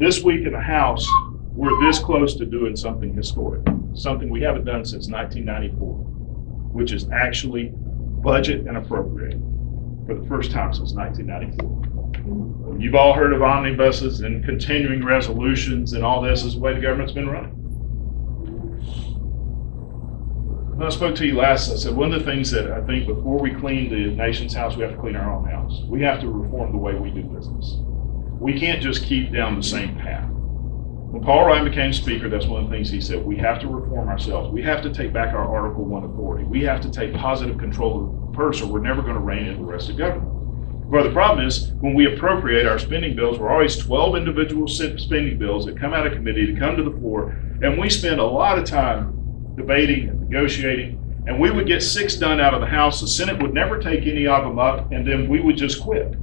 This week in the House, we're this close to doing something historic, something we haven't done since 1994, which is actually budget and appropriate for the first time since 1994. You've all heard of omnibuses and continuing resolutions and all this is the way the government's been running. When I spoke to you last, I said one of the things that I think before we clean the nation's house, we have to clean our own house. We have to reform the way we do business. We can't just keep down the same path. When Paul Ryan became Speaker, that's one of the things he said. We have to reform ourselves. We have to take back our Article 1 authority. We have to take positive control of the purse, or we're never going to rein in the rest of government. Well, the problem is when we appropriate our spending bills, we're always 12 individual spending bills that come out of committee to come to the floor, and we spend a lot of time debating and negotiating, and we would get 6 done out of the House. The Senate would never take any of them up, and then we would just quit.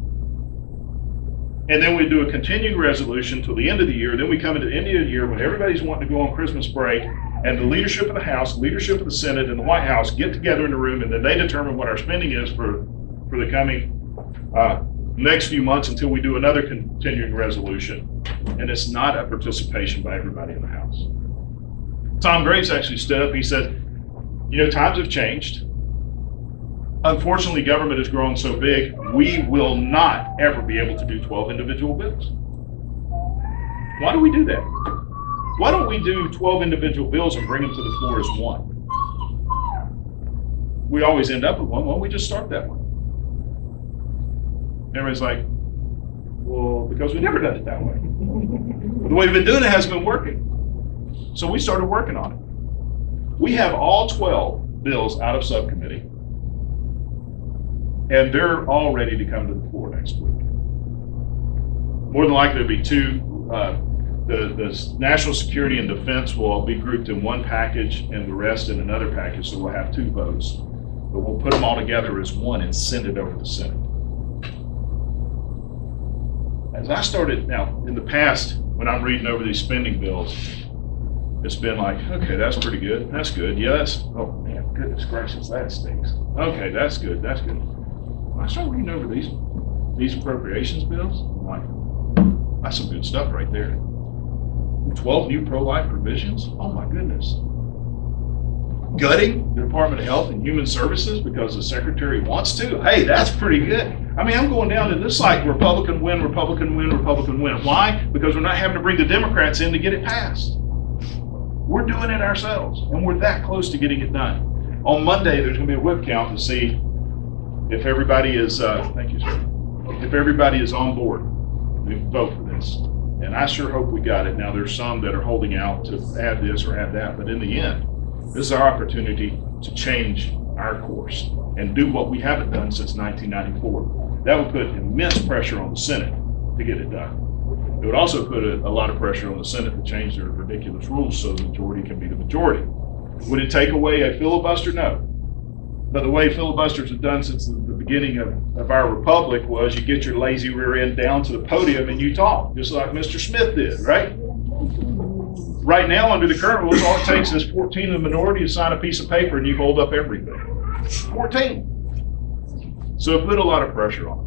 And then we do a continuing resolution till the end of the year. Then we come into the end of the year when everybody's wanting to go on Christmas break, and the leadership of the House, leadership of the Senate, and the White House get together in the room, and then they determine what our spending is for the coming next few months until we do another continuing resolution. And it's not a participation by everybody in the House. Tom Graves actually stood up. He said, you know, times have changed. Unfortunately, government has grown so big, we will not ever be able to do 12 individual bills. Why do we do that? Why don't we do 12 individual bills and bring them to the floor as one? We always end up with one. Why don't we just start that one? Everybody's like, well, because we've never done it that way. The way we've been doing it hasn't been working. So we started working on it. We have all 12 bills out of subcommittee, and they're all ready to come to the floor next week. More than likely there'll be 2. The national security and defense will all be grouped in one package and the rest in another package, so we'll have 2 votes. But we'll put them all together as one and send it over to the Senate. As I started, now in the past, when I'm reading over these spending bills, it's been like, okay, that's pretty good. That's good. Yeah, that's, oh man, goodness gracious, that stinks. Okay, that's good. That's good. When I start reading over these appropriations bills, I'm like, that's some good stuff right there. 12 new pro-life provisions. Oh my goodness. Gutting the Department of Health and Human Services because the Secretary wants to. Hey, that's pretty good. I mean, I'm going down to this like Republican win, Republican win, Republican win. Why? Because we're not having to bring the Democrats in to get it passed. We're doing it ourselves, and we're that close to getting it done. On Monday, there's going to be a whip count to see if everybody is, thank you, sir, if everybody is on board. We vote for this. And I sure hope we got it. Now, there's some that are holding out to add this or add that, but in the end, this is our opportunity to change our course and do what we haven't done since 1994. That would put immense pressure on the Senate to get it done. It would also put a lot of pressure on the Senate to change their ridiculous rules so the majority can be the majority. Would it take away a filibuster? No. But the way filibusters have done since the beginning of our republic was you get your lazy rear end down to the podium and you talk, just like Mr. Smith did, right? Right now, under the current rules, all it takes is 14 in the minority to sign a piece of paper and you hold up everything. 14. So it put a lot of pressure on it.